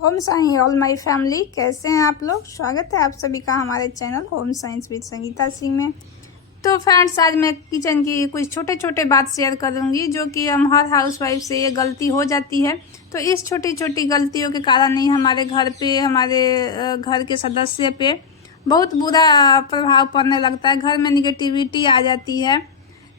Home science all my family, कैसे हैं आप लोग। स्वागत है आप सभी का हमारे channel home science with Sangeeta Singh में। तो फ्रेंड्स, आज मैं किचन की कुछ छोटे छोटे बात शेयर करूंगी जो कि हम हर हाउसवाइफ से ये गलती हो जाती है। तो इस छोटी छोटी गलतियों के कारण ही हमारे घर पे, हमारे घर के सदस्य पे बहुत बुरा प्रभाव पड़ने लगता है। घर में निगेटिविटी आ जाती है।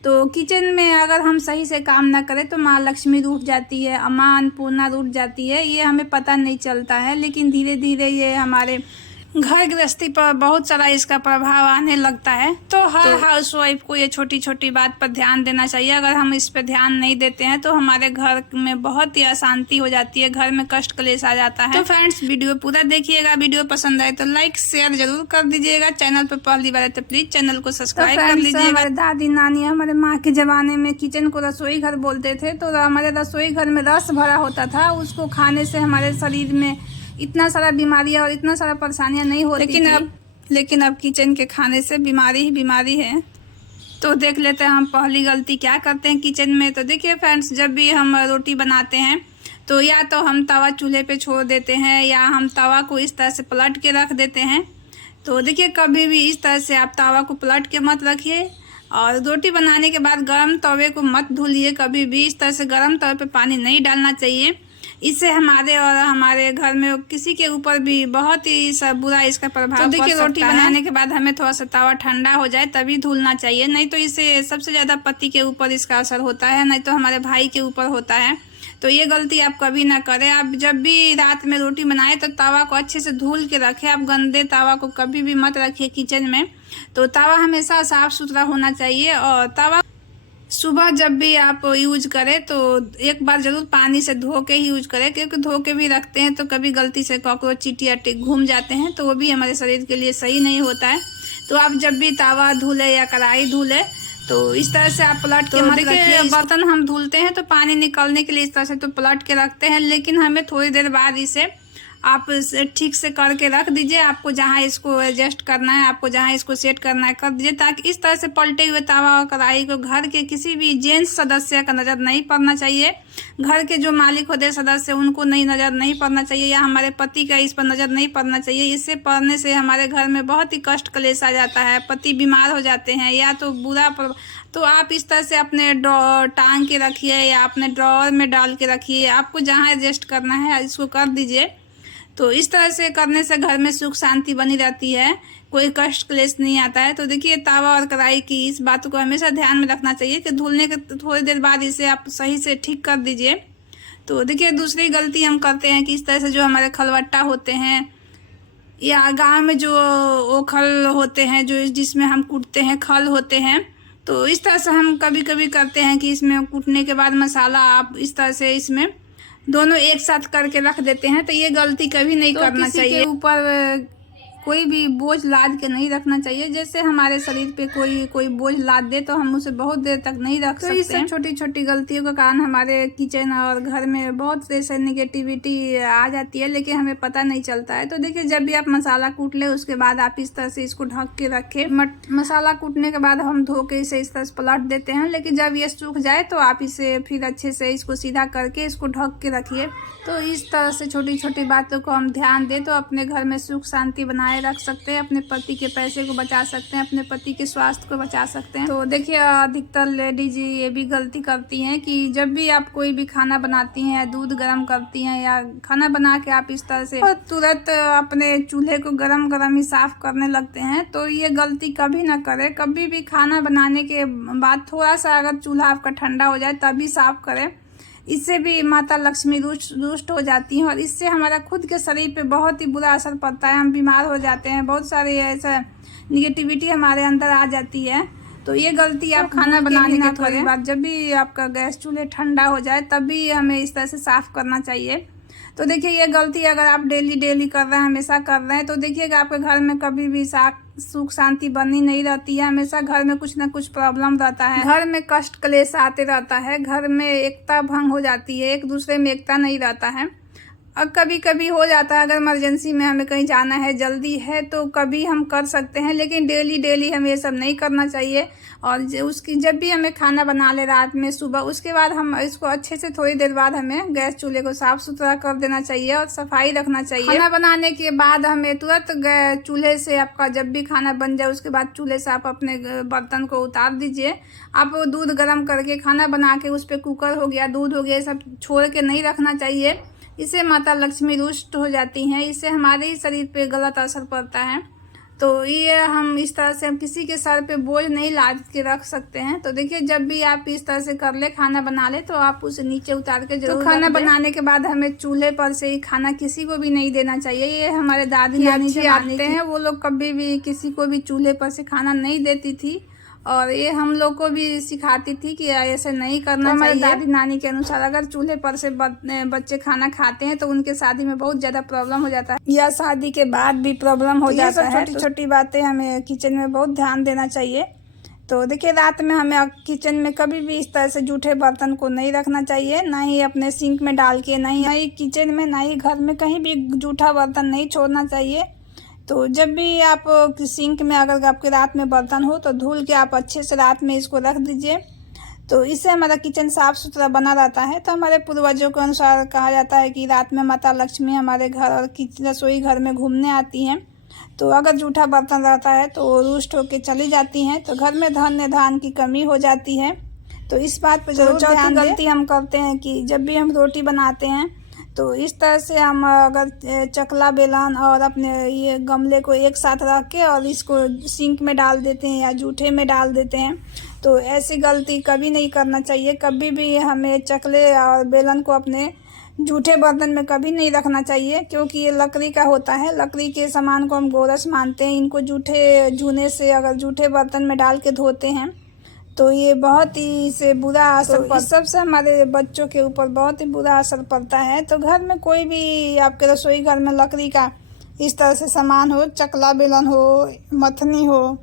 तो किचन में अगर हम सही से काम ना करें तो माँ लक्ष्मी रूठ जाती है, माँ अन्नपूर्णा रूठ जाती है। ये हमें पता नहीं चलता है, लेकिन धीरे धीरे ये हमारे घर गृहस्थी पर बहुत सारा इसका प्रभाव आने लगता है। तो हर हाउसवाइफ को ये छोटी छोटी बात पर ध्यान देना चाहिए। अगर हम इस पर ध्यान नहीं देते हैं तो हमारे घर में बहुत ही अशांति हो जाती है, घर में कष्ट क्लेश आ जाता है। तो फ्रेंड्स, वीडियो पूरा देखिएगा। वीडियो पसंद आए तो लाइक शेयर जरूर कर दीजिएगा। चैनल पर पहली बार है तो प्लीज चैनल को सब्सक्राइब कर लीजिएगा। हमारे दादी नानी, हमारे माँ के जमाने में किचन को रसोई घर बोलते थे। तो हमारे रसोई घर में रस भरा होता था, उसको खाने से हमारे शरीर में इतना सारा बीमारियां और इतना सारा परेशानियां नहीं होती लेकिन अब किचन के खाने से बीमारी ही बीमारी है। तो देख लेते हैं हम पहली गलती क्या करते हैं किचन में। तो देखिए फ्रेंड्स, जब भी हम रोटी बनाते हैं तो या तो हम तवा चूल्हे पे छोड़ देते हैं या हम तवा को इस तरह से पलट के रख देते हैं। तो देखिए, कभी भी इस तरह से आप तवा को पलट के मत रखिए। और रोटी बनाने के बाद गर्म तवे को मत धुलिए। कभी भी इस तरह से गर्म तवे पे पानी नहीं डालना चाहिए। इससे हमारे और हमारे घर में किसी के ऊपर भी बहुत ही सब बुरा इसका प्रभाव। तो देखिए, रोटी बनाने के बाद हमें थोड़ा सा तवा ठंडा हो जाए तभी धुलना चाहिए, नहीं तो इससे सबसे ज़्यादा पति के ऊपर इसका असर होता है, नहीं तो हमारे भाई के ऊपर होता है। तो ये गलती आप कभी ना करें। आप जब भी रात में रोटी बनाए तो तवा को अच्छे से धुल के रखें। आप गंदे तवा को कभी भी मत रखिए किचन में। तो तवा हमेशा साफ सुथरा होना चाहिए। और तवा सुबह जब भी आप यूज करें तो एक बार ज़रूर पानी से धो के ही यूज करें, क्योंकि धो के भी रखते हैं तो कभी गलती से कॉकरोच चींटी या घूम जाते हैं तो वो भी हमारे शरीर के लिए सही नहीं होता है। तो आप जब भी तवा धुले या कढ़ाई धुले तो इस तरह से आप पलट के मत रखिए। बर्तन हम धुलते हैं तो पानी निकलने के लिए इस तरह से तो पलट के रखते हैं, लेकिन हमें थोड़ी देर बाद इसे आप ठीक से करके रख दीजिए। आपको जहाँ इसको एडजस्ट करना है, आपको जहाँ इसको सेट करना है कर दीजिए, ताकि इस तरह से पलटे हुए तवा और कढ़ाई को घर के किसी भी जेंट्स सदस्य का नज़र नहीं पड़ना चाहिए। घर के जो मालिक होते सदस्य उनको नज़र नहीं पड़ना चाहिए, या हमारे पति का इस पर नज़र नहीं पड़ना चाहिए। इससे पड़ने से हमारे घर में बहुत ही कष्ट क्लेश आ जाता है, पति बीमार हो जाते हैं या तो बुरा तो आप इस तरह से अपने टांग के रखिए या अपने ड्रॉअर में डाल के रखिए। आपको जहाँ एडजस्ट करना है इसको कर दीजिए। तो इस तरह से करने से घर में सुख शांति बनी रहती है, कोई कष्ट क्लेश नहीं आता है। तो देखिए, तवा और कढ़ाई की इस बात को हमेशा ध्यान में रखना चाहिए कि धुलने के थोड़ी देर बाद इसे आप सही से ठीक कर दीजिए। तो देखिए, दूसरी गलती हम करते हैं कि इस तरह से जो हमारे खलवट्टा होते हैं या गांव में जो ओखल होते हैं, जो जिसमें हम कूटते हैं, खल होते हैं, तो इस तरह से हम कभी कभी करते हैं कि इसमें कूटने के बाद मसाला आप इस तरह से इसमें दोनों एक साथ करके रख देते हैं। तो ये गलती कभी नहीं करना चाहिए। ऊपर कोई भी बोझ लाद के नहीं रखना चाहिए। जैसे हमारे शरीर पे कोई बोझ लाद दे तो हम उसे बहुत देर तक नहीं रख सकते। इस सब छोटी छोटी गलतियों के कारण हमारे किचन और घर में बहुत ऐसे निगेटिविटी आ जाती है, लेकिन हमें पता नहीं चलता है। तो देखिए, जब भी आप मसाला कूट ले उसके बाद आप इस तरह से इसको ढक के रखें। मसाला कूटने के बाद हम धो के इसे इस तरह से पलट देते हैं, लेकिन जब ये सूख जाए तो आप इसे फिर अच्छे से इसको सीधा करके इसको ढक के रखिए। तो इस तरह से छोटी छोटी बातों को हम ध्यान दें तो अपने घर में सुख शांति बनाए रख सकते हैं, अपने पति के पैसे को बचा सकते हैं, अपने पति के स्वास्थ्य को बचा सकते हैं। तो देखिए, अधिकतर लेडीज ये भी गलती करती हैं कि जब भी आप कोई भी खाना बनाती हैं, दूध गर्म करती हैं या खाना बना के आप इस तरह से तुरंत अपने चूल्हे को गरम गरम ही साफ करने लगते हैं। तो ये गलती कभी ना करें। कभी भी खाना बनाने के बाद थोड़ा सा अगर चूल्हा आपका ठंडा हो जाए तभी साफ करें। इससे भी माता लक्ष्मी रुष्ट हो जाती हैं और इससे हमारा खुद के शरीर पे बहुत ही बुरा असर पड़ता है। हम बीमार हो जाते हैं, बहुत सारे ऐसा निगेटिविटी हमारे अंदर आ जाती है। तो ये गलती आप खाना बनाने के थोड़ी बाद जब भी आपका गैस चूल्हे ठंडा हो जाए तभी हमें इस तरह से साफ़ करना चाहिए। तो देखिए, ये गलती अगर आप डेली कर रहे हैं, हमेशा कर रहे हैं, तो देखिएगा आपके घर में कभी भी सुख शांति बनी नहीं रहती है। हमेशा घर में कुछ ना कुछ प्रॉब्लम रहता है, घर में कष्ट क्लेश आते रहता है, घर में एकता भंग हो जाती है, एक दूसरे में एकता नहीं रहता है। और कभी कभी हो जाता है, अगर इमरजेंसी में हमें कहीं जाना है, जल्दी है, तो कभी हम कर सकते हैं, लेकिन डेली डेली हमें ये सब नहीं करना चाहिए। और उसकी जब भी हमें खाना बना ले रात में, सुबह, उसके बाद हम इसको अच्छे से थोड़ी देर बाद हमें गैस चूल्हे को साफ़ सुथरा कर देना चाहिए और सफाई रखना चाहिए। खाना बनाने के बाद हमें तुरंत चूल्हे से, आपका जब भी खाना बन जाए उसके बाद चूल्हे से आप अपने बर्तन को उतार दीजिए। आप दूध गर्म करके खाना बना के उस पर कुकर हो गया, दूध हो गया, सब छोड़ के नहीं रखना चाहिए। इससे माता लक्ष्मी रुष्ट हो जाती हैं, इससे हमारे ही शरीर पे गलत असर पड़ता है। तो ये हम इस तरह से हम किसी के सर पे बोझ नहीं लाद के रख सकते हैं। तो देखिए, जब भी आप इस तरह से कर ले, खाना बना ले, तो आप उसे नीचे उतार के जरूर। तो खाना बनाने के बाद हमें चूल्हे पर से ही खाना किसी को भी नहीं देना चाहिए। ये हमारे दादी नानी जो आते हैं, वो लोग कभी भी किसी को भी चूल्हे पर से खाना नहीं देती थी, और ये हम लोग को भी सिखाती थी कि ऐसे नहीं करना चाहिए। हमारे दादी नानी के अनुसार अगर चूल्हे पर से बच्चे खाना खाते हैं तो उनके शादी में बहुत ज़्यादा प्रॉब्लम हो जाता है, या शादी के बाद भी प्रॉब्लम हो जाता है। छोटी छोटी बातें हमें किचन में बहुत ध्यान देना चाहिए। तो देखिए, रात में हमें किचन में कभी भी इस तरह से जूठे बर्तन को नहीं रखना चाहिए, ना ही अपने सिंक में डाल के, ना ही किचन में, ना ही घर में, कहीं भी जूठा बर्तन नहीं छोड़ना चाहिए। तो जब भी आप सिंक में अगर आपके रात में बर्तन हो तो धुल के आप अच्छे से रात में इसको रख दीजिए। तो इससे हमारा किचन साफ़ सुथरा बना रहता है। तो हमारे पूर्वजों के अनुसार कहा जाता है कि रात में माता लक्ष्मी हमारे घर और रसोई घर में घूमने आती हैं। तो अगर जूठा बर्तन रहता है तो वो रुष्ट होकर चली जाती हैं, तो घर में धन्य धान की कमी हो जाती है। तो इस बात पर जरूर ध्यान दें। गलती हम करते हैं कि जब भी हम रोटी बनाते हैं तो इस तरह से हम अगर चकला बेलन और अपने ये गमले को एक साथ रख के और इसको सिंक में डाल देते हैं या जूठे में डाल देते हैं, तो ऐसी गलती कभी नहीं करना चाहिए। कभी भी हमें चकले और बेलन को अपने जूठे बर्तन में कभी नहीं रखना चाहिए, क्योंकि ये लकड़ी का होता है। लकड़ी के सामान को हम गोरस मानते हैं। इनको जूठे जूने से अगर जूठे बर्तन में डाल के धोते हैं तो ये बहुत ही से बुरा असर पड़ता है। इस सबसे हमारे बच्चों के ऊपर बहुत ही बुरा असर पड़ता है। तो घर में कोई भी आपके रसोई घर में लकड़ी का इस तरह से सामान हो, चकला बेलन हो, मथनी हो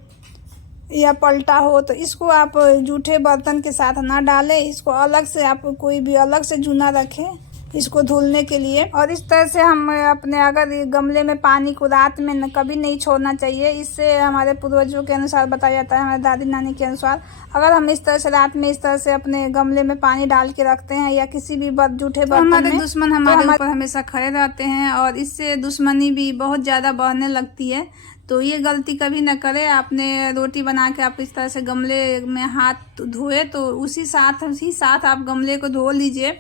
या पलटा हो, तो इसको आप जूठे बर्तन के साथ ना डालें। इसको अलग से आप कोई भी अलग से जूना रखें इसको धुलने के लिए। और इस तरह से हम अपने अगर गमले में पानी को रात में कभी नहीं छोड़ना चाहिए। इससे हमारे पूर्वजों के अनुसार बताया जाता है, हमारे दादी नानी के अनुसार, अगर हम इस तरह से रात में इस तरह से अपने गमले में पानी डाल के रखते हैं या किसी भी जूठे बर्तन में, हमारे दुश्मन हमारे ऊपर हमेशा खड़े रहते हैं और इससे दुश्मनी भी बहुत ज़्यादा बढ़ने लगती है। तो ये गलती कभी ना करें। आपने रोटी बना के आप इस तरह से गमले में हाथ धोए तो उसी साथ आप गमले को धो लीजिए,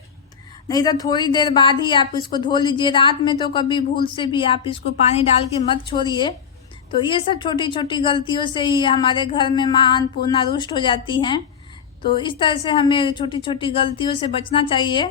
नहीं तो थोड़ी देर बाद ही आप इसको धो लीजिए। रात में तो कभी भूल से भी आप इसको पानी डाल के मत छोड़िए। तो ये सब छोटी छोटी गलतियों से ही हमारे घर में माँ अन्नपूर्णा रुष्ट हो जाती हैं। तो इस तरह से हमें छोटी छोटी गलतियों से बचना चाहिए।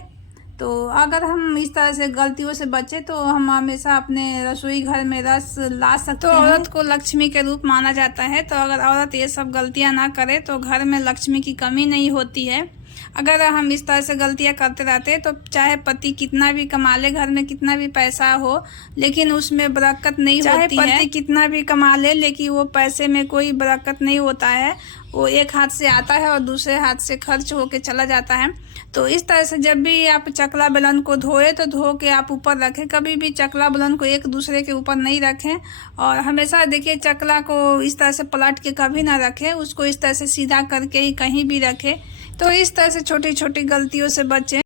तो अगर हम इस तरह से गलतियों से बचे तो हम हमेशा अपने रसोई घर में रस ला सकते हैं। तो औरत को लक्ष्मी के रूप माना जाता है। तो अगर औरत ये सब गलतियां ना करे तो घर में लक्ष्मी की कमी नहीं होती है। अगर हम इस तरह से गलतियां करते रहते हैं तो चाहे पति कितना भी कमा ले, घर में कितना भी पैसा हो, लेकिन उसमें बरकत नहीं होती है। पति कितना भी कमा ले लेकिन वो पैसे में कोई बरकत नहीं होता है। वो एक हाथ से आता है और दूसरे हाथ से खर्च होके चला जाता है। तो इस तरह से जब भी आप चकला बेलन को धोए तो धो के आप ऊपर रखें। कभी भी चकला बेलन को एक दूसरे के ऊपर नहीं रखें। और हमेशा देखिए, चकला को इस तरह से पलट के कभी ना रखें, उसको इस तरह से सीधा करके ही कहीं भी रखें। तो इस तरह से छोटी छोटी गलतियों से बचें।